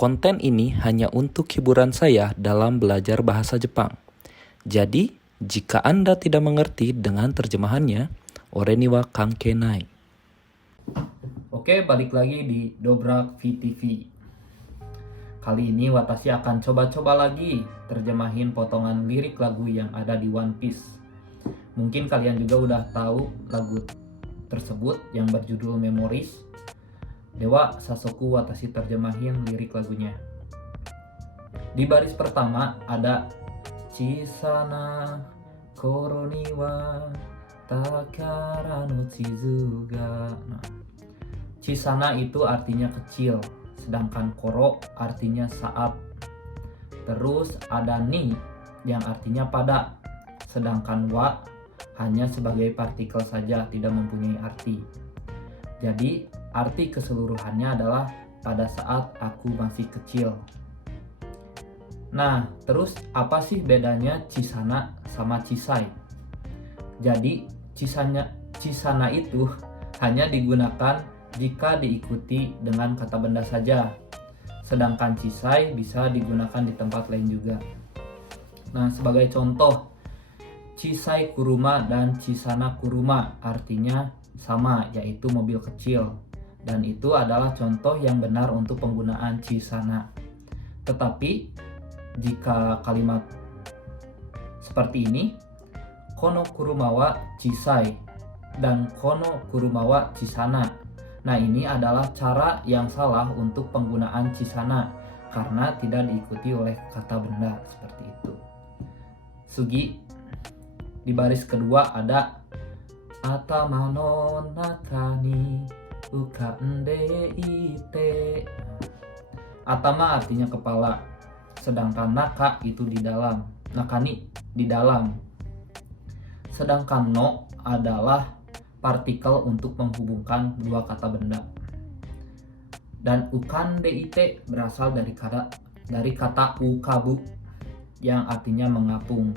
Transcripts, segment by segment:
Konten ini hanya untuk hiburan saya dalam belajar bahasa Jepang. Jadi, jika Anda tidak mengerti dengan terjemahannya, ore ni wa kankenai. Oke, balik lagi di Dobrak VTV. Kali ini Watashi akan coba-coba lagi terjemahin potongan lirik lagu yang ada di One Piece. Mungkin kalian juga udah tahu lagu tersebut yang berjudul Memories. Dewa Sasoku Watashi terjemahin lirik lagunya. Di baris pertama ada Chisana koro ni wa takara no chizu ga. Nah, Chisana itu artinya kecil, sedangkan koro artinya saat. Terus ada ni yang artinya pada, sedangkan wa hanya sebagai partikel saja, tidak mempunyai arti. Jadi arti keseluruhannya adalah pada saat aku masih kecil. Nah, terus apa sih bedanya Chisana sama Chisai? Jadi Chisana itu hanya digunakan jika diikuti dengan kata benda saja. Sedangkan Chisai bisa digunakan di tempat lain juga. Nah, sebagai contoh, Chisai kuruma dan Chisana kuruma artinya sama, yaitu mobil kecil. Dan itu adalah contoh yang benar untuk penggunaan Chisana. Tetapi jika kalimat seperti ini, kono kuruma wa Chisai dan kono kuruma wa Chisana. Nah, ini adalah cara yang salah untuk penggunaan Chisana karena tidak diikuti oleh kata benda seperti itu. Sugi, di baris kedua ada atama no naka ni ukande ite. Atama artinya kepala, sedangkan naka itu di dalam, nakani di dalam. Sedangkan no adalah partikel untuk menghubungkan dua kata benda. Dan ukande ite berasal dari kata ukabu yang artinya mengapung.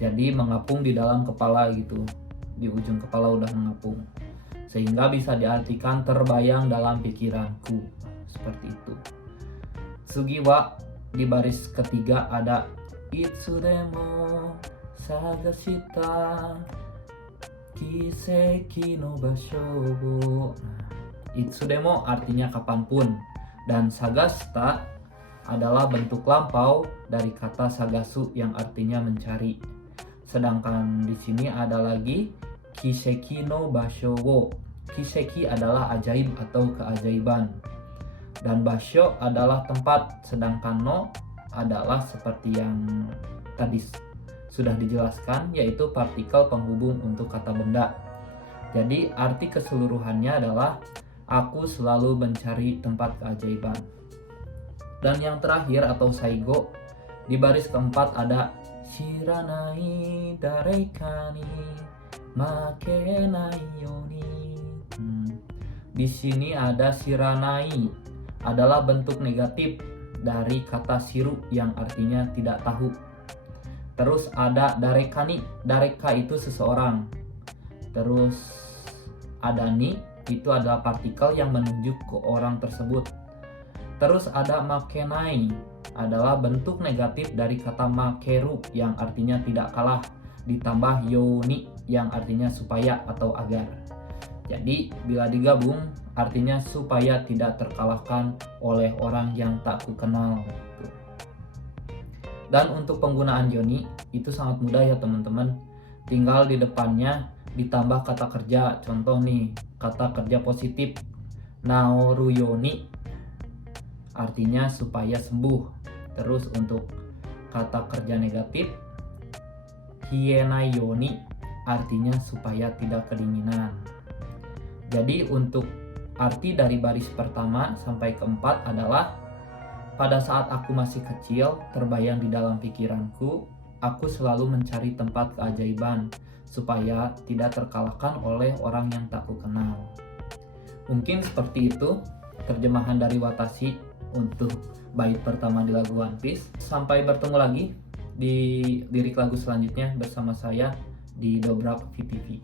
Jadi mengapung di dalam kepala gitu, di ujung kepala udah mengapung. Sehingga bisa diartikan terbayang dalam pikiranku, seperti itu. Sugiwa, di baris ketiga ada Itsudemo sagashita kiseki no basho. Itsudemo artinya kapanpun, dan sagashita adalah bentuk lampau dari kata sagasu yang artinya mencari. Sedangkan di sini ada lagi Kiseki no basho wo. Kiseki adalah ajaib atau keajaiban. Dan basho adalah tempat, sedangkan no adalah seperti yang tadi sudah dijelaskan, yaitu partikel penghubung untuk kata benda. Jadi arti keseluruhannya adalah aku selalu mencari tempat keajaiban. Dan yang terakhir atau saigo, di baris keempat ada shiranai dareika ni makenai yoni. Di sini ada shiranai, adalah bentuk negatif dari kata shiru yang artinya tidak tahu. Terus ada dareka ni, dareka itu seseorang. Terus ada ni, itu adalah partikel yang menunjuk ke orang tersebut. Terus ada makenai, adalah bentuk negatif dari kata makeru yang artinya tidak kalah, ditambah yoni yang artinya supaya atau agar. Jadi bila digabung artinya supaya tidak terkalahkan oleh orang yang tak kukenal. Dan untuk penggunaan yoni itu sangat mudah ya teman-teman. Tinggal di depannya ditambah kata kerja. Contoh nih, kata kerja positif naoru yoni artinya supaya sembuh. Terus untuk kata kerja negatif hienai yoni artinya supaya tidak kedinginan. Jadi untuk arti dari baris pertama sampai keempat adalah pada saat aku masih kecil, terbayang di dalam pikiranku, aku selalu mencari tempat keajaiban supaya tidak terkalahkan oleh orang yang tak kukenal. Mungkin seperti itu terjemahan dari Watashi untuk bait pertama di lagu One Piece. Sampai bertemu lagi di lirik lagu selanjutnya bersama saya di Dobrak VTV.